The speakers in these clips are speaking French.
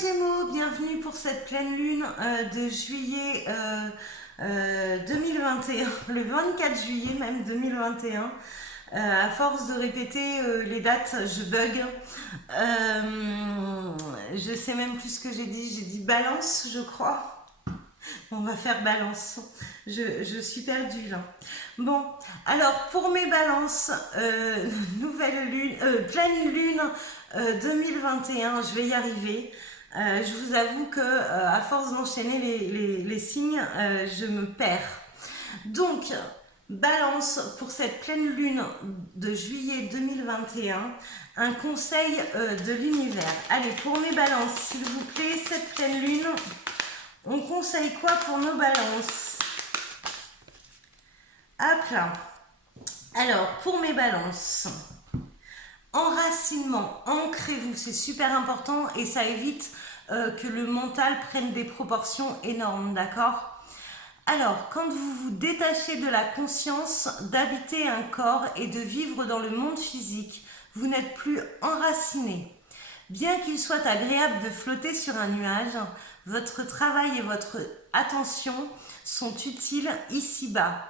Gémeaux, bienvenue pour cette pleine lune de juillet 2021, le 24 juillet même 2021. À force de répéter les dates, je bug. Je sais même plus ce que j'ai dit balance, je crois. On va faire balance. Je suis perdue là. Bon, alors pour mes balances, nouvelle lune, pleine lune 2021, je vais y arriver. Je vous avoue que à force d'enchaîner les signes, je me perds. Donc, balance pour cette pleine lune de juillet 2021, un conseil de l'univers. Allez, pour mes balances, s'il vous plaît, cette pleine lune, on conseille quoi pour nos balances? Hop là. Alors, pour mes balances, enracinement, ancrez-vous, c'est super important et ça évite que le mental prenne des proportions énormes, d'accord? Alors, quand vous vous détachez de la conscience d'habiter un corps et de vivre dans le monde physique, vous n'êtes plus enraciné. Bien qu'il soit agréable de flotter sur un nuage, votre travail et votre attention sont utiles ici-bas.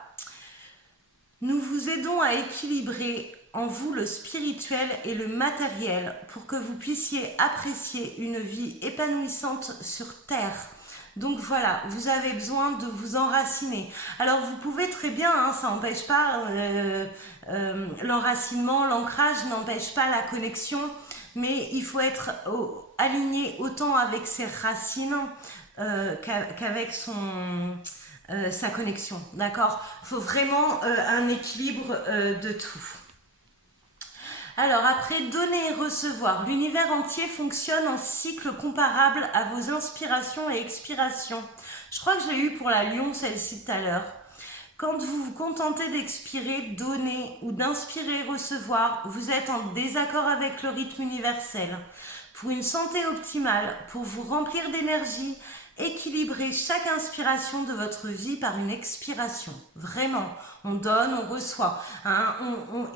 Nous vous aidons à équilibrer en vous le spirituel et le matériel pour que vous puissiez apprécier une vie épanouissante sur Terre. Donc voilà, vous avez besoin de vous enraciner. Alors vous pouvez très bien, hein, ça n'empêche pas, l'enracinement, l'ancrage n'empêche pas la connexion, mais il faut être aligné autant avec ses racines qu'avec sa connexion, d'accord? Il faut vraiment un équilibre de tout. Alors après, donner et recevoir. L'univers entier fonctionne en cycle comparable à vos inspirations et expirations. Je crois que je l'ai eu pour la Lion, celle-ci tout à l'heure. Quand vous vous contentez d'expirer, donner ou d'inspirer, recevoir, vous êtes en désaccord avec le rythme universel. Pour une santé optimale, pour vous remplir d'énergie, équilibrez chaque inspiration de votre vie par une expiration. Vraiment, on donne, on reçoit. Hein,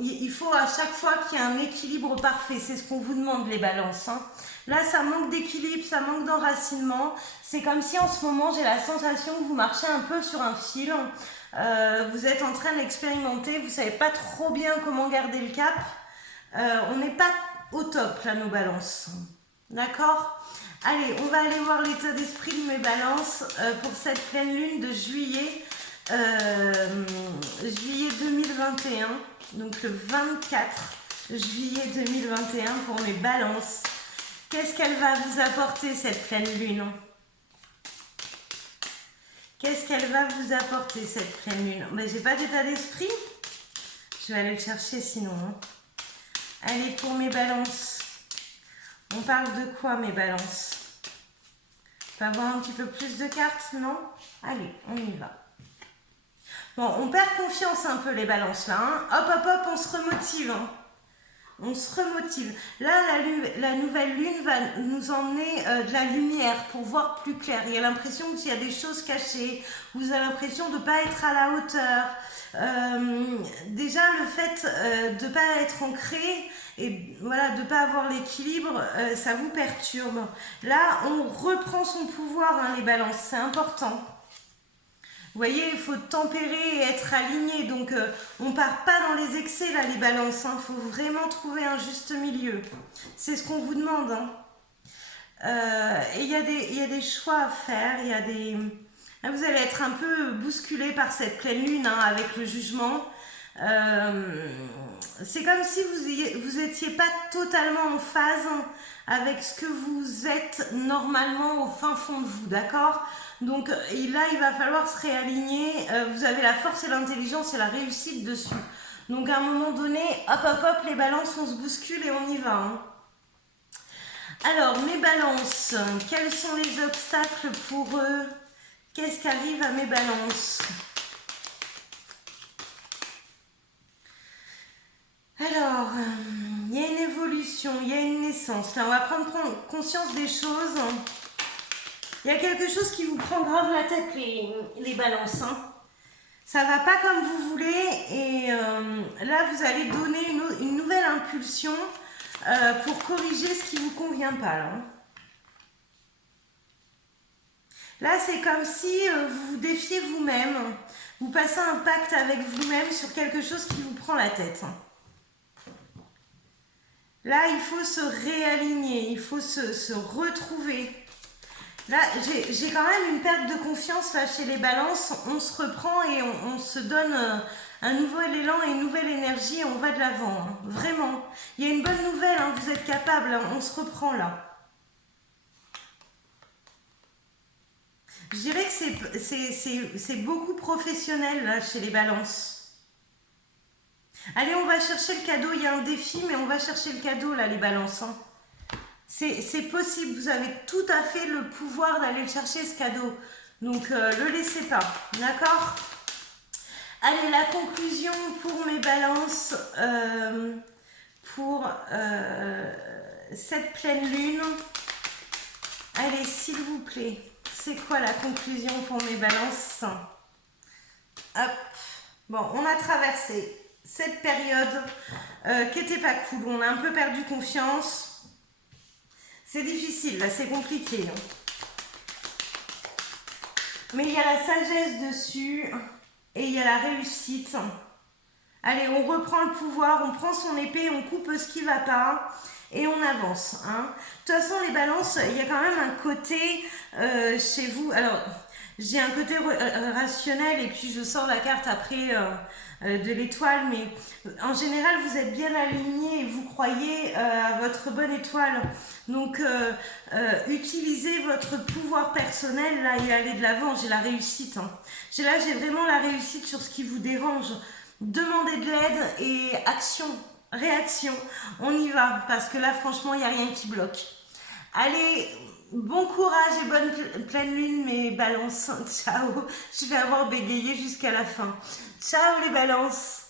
il faut à chaque fois qu'il y ait un équilibre parfait. C'est ce qu'on vous demande, les balances. Hein. Là, ça manque d'équilibre, ça manque d'enracinement. C'est comme si en ce moment, j'ai la sensation que vous marchez un peu sur un fil. Vous êtes en train d'expérimenter, vous ne savez pas trop bien comment garder le cap. On n'est pas au top, là, nos balances. D'accord ? Allez, on va aller voir l'état d'esprit de mes balances pour cette pleine lune de juillet 2021. Donc le 24 juillet 2021 pour mes balances. Qu'est-ce qu'elle va vous apporter cette pleine lune? Qu'est-ce qu'elle va vous apporter cette pleine lune? Ben, j'ai pas d'état d'esprit. Je vais aller le chercher sinon. Hein. Allez, pour mes balances. On parle de quoi, mes balances? On peut avoir un petit peu plus de cartes, non? Allez, on y va. Bon, on perd confiance un peu, les balances, là. Hein. Hop, hop, hop, on se remotive. Hein. On se remotive. Là, la nouvelle lune va nous emmener de la lumière pour voir plus clair. Il y a l'impression qu'il y a des choses cachées. Vous avez l'impression de ne pas être à la hauteur. Déjà, le fait de ne pas être ancré et voilà, de ne pas avoir l'équilibre, ça vous perturbe. Là, on reprend son pouvoir, hein, les balances. C'est important. Vous voyez, il faut tempérer et être aligné. Donc, on ne part pas dans les excès, là, les balances. Il faut vraiment trouver un juste milieu. C'est ce qu'on vous demande. Hein. Et il y a des choix à faire. Il y a des... Vous allez être un peu bousculé par cette pleine lune, hein, avec le jugement. C'est comme si vous étiez pas totalement en phase avec ce que vous êtes normalement au fin fond de vous, d'accord? Donc là, il va falloir se réaligner. Vous avez la force et l'intelligence et la réussite dessus. Donc à un moment donné, hop, hop, hop, les balances, on se bouscule et on y va. Hein. Alors, mes balances, quels sont les obstacles pour eux? Qu'est-ce qui arrive à mes balances? Alors, il y a une évolution, il y a une naissance. Là, on va prendre conscience des choses. Il y a quelque chose qui vous prend grave la tête, les balances. Hein. Ça va pas comme vous voulez. Et là, vous allez donner une nouvelle impulsion pour corriger ce qui ne vous convient pas. Là. Là, c'est comme si vous vous défiez vous-même. Vous passez un pacte avec vous-même sur quelque chose qui vous prend la tête. Là, il faut se réaligner, il faut se retrouver. Là, j'ai quand même une perte de confiance là chez les balances. On se reprend et on se donne un nouvel élan et une nouvelle énergie et on va de l'avant. Hein. Vraiment. Il y a une bonne nouvelle, hein, vous êtes capable, hein, on se reprend là. Je dirais que c'est beaucoup professionnel là chez les balances. Allez, on va chercher le cadeau. Il y a un défi, mais on va chercher le cadeau là, les balances. Hein. C'est possible, vous avez tout à fait le pouvoir d'aller chercher ce cadeau. Donc, le laissez pas, d'accord? Allez, la conclusion pour mes balances, pour cette pleine lune. Allez, s'il vous plaît, c'est quoi la conclusion pour mes balances? Hop, bon, on a traversé cette période qui était pas cool, on a un peu perdu confiance. C'est difficile, là, c'est compliqué. Hein. Mais il y a la sagesse dessus et il y a la réussite. Allez, on reprend le pouvoir, on prend son épée, on coupe ce qui ne va pas et on avance. Hein. De toute façon, les balances, il y a quand même un côté chez vous. Alors, j'ai un côté rationnel et puis je sors la carte après de l'étoile, mais en général vous êtes bien aligné et vous croyez à votre bonne étoile. Donc utilisez votre pouvoir personnel là et allez de l'avant. J'ai la réussite. Hein. Là j'ai vraiment la réussite sur ce qui vous dérange. Demandez de l'aide et action, réaction. On y va parce que là franchement il n'y a rien qui bloque. Allez, bon courage et bonne pleine lune mes balances. Ciao. Je vais avoir bégayé jusqu'à la fin. Ciao les balances.